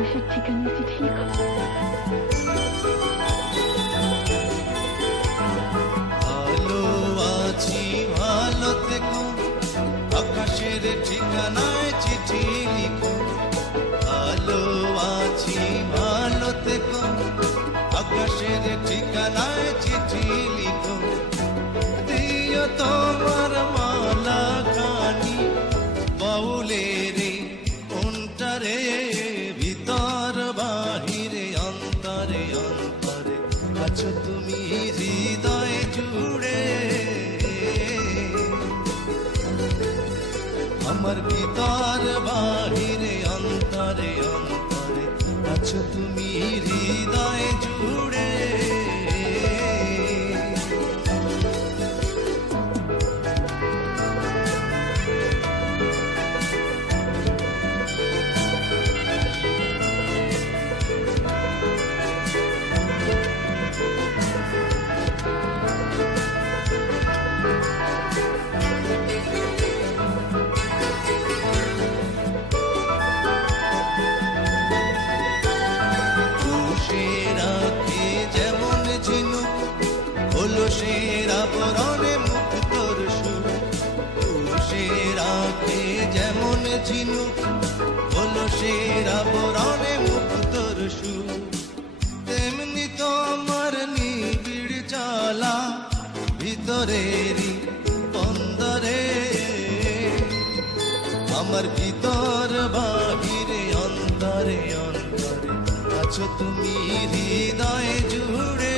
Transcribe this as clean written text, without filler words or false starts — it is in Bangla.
আকাশের ঠিকানায় চিঠি লিখো। ভালো আছি ভালো থেকো, আকাশের ঠিকানায় চিঠি লিখো। ভালো আছি ভালো থেকো, আকাশের ঠিকানায় চিঠি লিখো। দিও তোমার মালা খানি বাউলের অন্তরে, ভিতর বাহিরে অন্তরে অন্তরে আছো তুমি হৃদয় জুড়ে। আমার ভিতর বাহিরে অন্তরে অন্তরে আছো তুমি হৃদয় জুড়ে। সেরা বরণে মুক্তর সুর, সে রাখে যেমন ঝিনুক, হলো সেরা বরণে মুক্তর সুর। তেমনি তোমার নিবিড় জ্বালা ভিতরেরই বন্দরে, আমার ভিতর বাহিরে অন্তরে অন্তরে আছো তুমি হৃদয় জুড়ে।